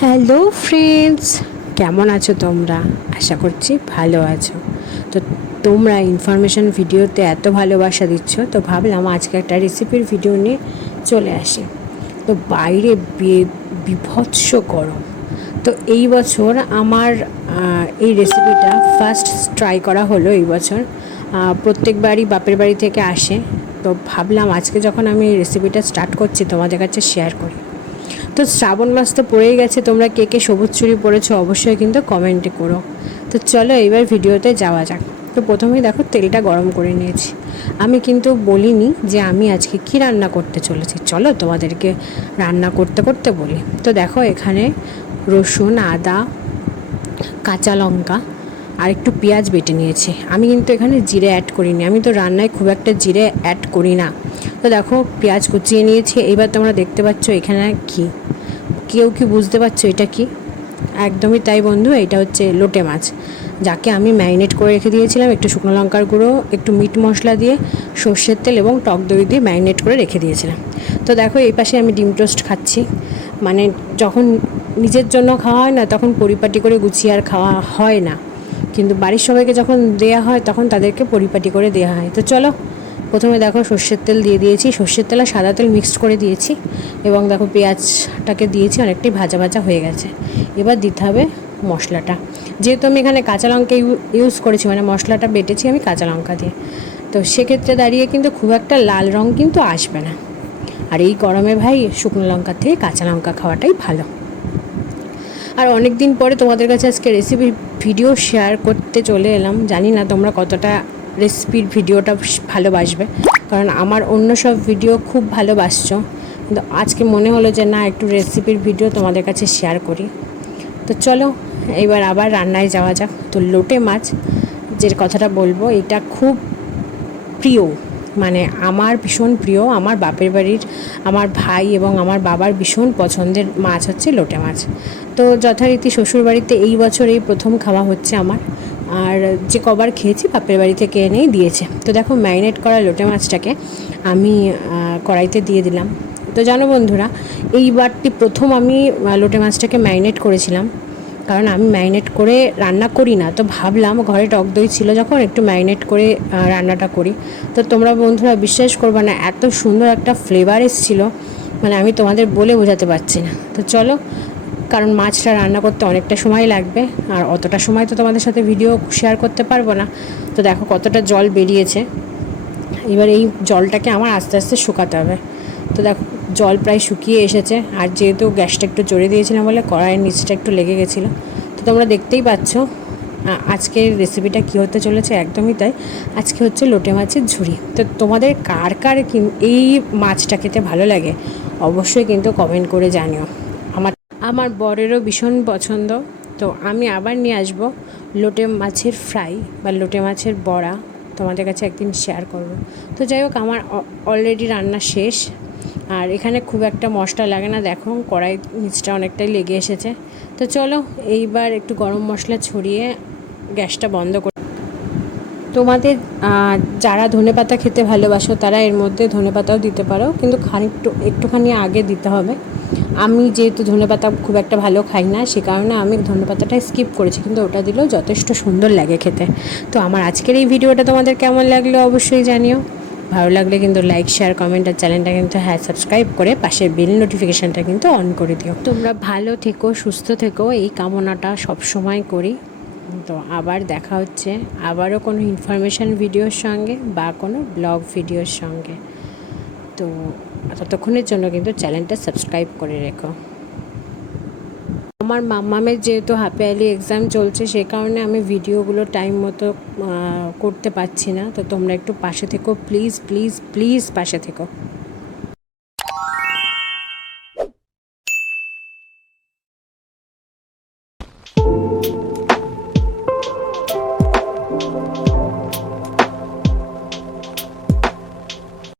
Hello friends, কেমন আছো তোমরা? আশা করছি ভালো আছো। তো তোমরা ইনফরমেশন ভিডিওতে এত ভালোবাসা দিচ্ছ, তো ভাবলাম আজকে একটা রেসিপির ভিডিও নিয়ে চলে আসি। তো বাইরে বিভৎস গরম, তো এই বছর আমার এই রেসিপিটা ফার্স্ট ট্রাই করা হলো এই বছর। প্রত্যেকবারই বাপের বাড়ি থেকে আসে, তো ভাবলাম আজকে যখন আমি এই রেসিপিটা স্টার্ট করছি তোমাদের কাছে শেয়ার করি। তো শ্রাবণ মাস তো পড়েই গেছে, তোমরা কে কে সবুজ চুড়ি পরেছো অবশ্যই কিন্তু কমেন্টে করো। তো চলো এইবার ভিডিওতে যাওয়া যাক। তো প্রথমেই দেখো তেলটা গরম করে নিয়েছি। আমি কিন্তু বলিনি যে আমি আজকে কি রান্না করতে চলেছি, চলো তোমাদেরকে রান্না করতে করতে বলি। তো দেখো এখানে রসুন, আদা, কাঁচা লঙ্কা আর একটু পেঁয়াজ বেটে নিয়েছি। আমি কিন্তু এখানে জিরে অ্যাড করিনি, আমি তো রান্নায় খুব একটা জিরে অ্যাড করি না। তো দেখো পেঁয়াজ কুচিয়ে নিয়েছি। এবার তোমরা দেখতে পাচ্ছ এখানে কি, কেউ কি বুঝতে পারছো এটা কি? একদমই তাই বন্ধু, এটা হচ্ছে লোটে মাছ, যাকে আমি ম্যারিনেট করে রেখে দিয়েছিলাম একটু শুকনো লঙ্কার গুঁড়ো, একটু মিট মশলা দিয়ে, সর্ষের তেল এবং টক দই দিয়ে ম্যারিনেট করে রেখে দিয়েছিলাম। তো দেখো এই পাশে আমি ডিম টোস্ট খাচ্ছি। মানে যখন নিজের জন্য খাওয়া হয় না তখন পরিপাটি করে গুছিয়ে আর খাওয়া হয় না, কিন্তু বাড়ির সবাইকে যখন দেয়া হয় তখন তাদেরকে পরিপাটি করে দেওয়া হয়। তো চলো প্রথমে দেখো সর্ষের তেল দিয়ে দিয়েছি, সর্ষের তেল আর সাদা তেল মিক্সড করে দিয়েছি, এবং দেখো পেঁয়াজটাকে দিয়েছি, অনেকটাই ভাজা ভাজা হয়ে গেছে। এবার দিতে হবে মশলাটা। যেহেতু আমি এখানে কাঁচা লঙ্কা ইউজ করেছি, মানে মশলাটা বেটেছি আমি কাঁচা লঙ্কা দিয়ে, তো সেক্ষেত্রে দাঁড়িয়ে কিন্তু খুব একটা লাল রঙ কিন্তু আসবে না। আর এই গরমে ভাই শুকনো লঙ্কার থেকে কাঁচা লঙ্কা খাওয়াটাই ভালো। আর অনেক দিন পরে তোমাদের কাছে আজকে রেসিপির ভিডিও শেয়ার করতে চলে এলাম। জানি না তোমরা কতটা রেসিপির ভিডিওটা ভালোবাসবে, কারণ আমার অন্য সব ভিডিও খুব ভালোবাসছো, কিন্তু আজকে মনে হলো যে না, একটু রেসিপির ভিডিও তোমাদের কাছে শেয়ার করি। তো চলো এবার আবার রান্নায় যাওয়া যাক। তো লোটে মাছ যে কথাটা বলবো, এটা খুব প্রিয়, মানে আমার ভীষণ প্রিয়। আমার বাপের বাড়ির আমার ভাই এবং আমার বাবার ভীষণ পছন্দের মাছ হচ্ছে লোটে মাছ। তো যথারীতি শ্বশুরবাড়িতে এই বছর এই প্রথম খাওয়া হচ্ছে আমার, আর যে কবার খেয়েছি বাপের বাড়ি থেকে এনেই দিয়েছে। তো দেখো ম্যারিনেট করা লোটে মাছটাকে আমি কড়াইতে দিয়ে দিলাম। তো জানো বন্ধুরা, এইবারটি প্রথম আমি লোটে মাছটাকে ম্যারিনেট করেছিলাম, কারণ আমি ম্যারিনেট করে রান্না করি না। তো ভাবলাম ঘরে টক দই ছিল যখন, একটু ম্যারিনেট করে রান্নাটা করি। তো তোমরা বন্ধুরা বিশ্বাস করবে না, এত সুন্দর একটা ফ্লেভার এসেছিলো, মানে আমি তোমাদের বলে বোঝাতে পারছি না। তো চলো, কারণ মাছটা রান্না করতে অনেকটা সময় লাগবে, আর অতটা সময় তো তোমাদের সাথে ভিডিও শেয়ার করতে পারবো না। তো দেখো কতটা জল বেরিয়েছে। এবার এই জলটাকে আমার আস্তে আস্তে শুকাতে হবে। তো দেখো জল প্রায় শুকিয়ে এসেছে, আর যেহেতু গ্যাসটা একটু জোরে দিয়েছিলাম বলে কড়াইয়ের নিচটা একটু লেগে গেছিলো। তো তোমরা দেখতেই পাচ্ছ আজকের রেসিপিটা কী হতে চলেছে। একদমই তাই, আজকে হচ্ছে লোটে মাছের ঝুড়ি। তো তোমাদের কার কার এই মাছটা খেতে ভালো লাগে অবশ্যই কিন্তু কমেন্ট করে জানিও। আমার বরেরও ভীষণ পছন্দ। তো আমি আবার নিয়ে আসবো লোটে মাছের ফ্রাই বা লোটে মাছের বড়া, তোমাদের কাছে একদিন শেয়ার করব। তো যাই হোক, আমার অলরেডি রান্না শেষ, আর এখানে খুব একটা মশলা লাগে না। দেখো কড়াই নিচটা অনেকটাই লেগে এসেছে। তো চলো এইবার একটু গরম মশলা ছড়িয়ে গ্যাসটা বন্ধ করে, তোমাদের যারা ধনেপাতা খেতে ভালোবাসো তারা এর মধ্যে ধনেপাতাও দিতে পারো, কিন্তু একটুখানি আগে দিতে হবে। আমি যেহেতু ধনেপাতা খুব একটা ভালো খাই না, সে কারণে আমি ধনেপাতাটা স্কিপ করেছি, কিন্তু ওটা দিলেও যথেষ্ট সুন্দর লাগে খেতে। তো আমার আজকের এই ভিডিওটা তোমাদের কেমন লাগলো অবশ্যই জানিও। ভালো লাগলে কিন্তু লাইক, শেয়ার, কমেন্ট, আর চ্যানেলটা কিন্তু সাবস্ক্রাইব করে পাশের বেল নোটিফিকেশানটা কিন্তু অন করে দিও। তোমরা ভালো থেকো, সুস্থ থেকো, এই কামনাটা সবসময় করি। তো আবার দেখা হচ্ছে আবারও কোনো ইনফরমেশান ভিডিওর সঙ্গে বা কোনো ব্লগ ভিডিওর সঙ্গে। তো ততক্ষণের জন্য কিন্তু চ্যানেলটা সাবস্ক্রাইব করে রেখো। আমার মাম্মামের যেহেতু হাফ ইয়ারলি এক্সাম চলছে, সে কারণে আমি ভিডিওগুলো টাইম মতো করতে পারছি না। তো তোমরা একটু পাশে থেকো, প্লিজ প্লিজ প্লিজ পাশে থেকো।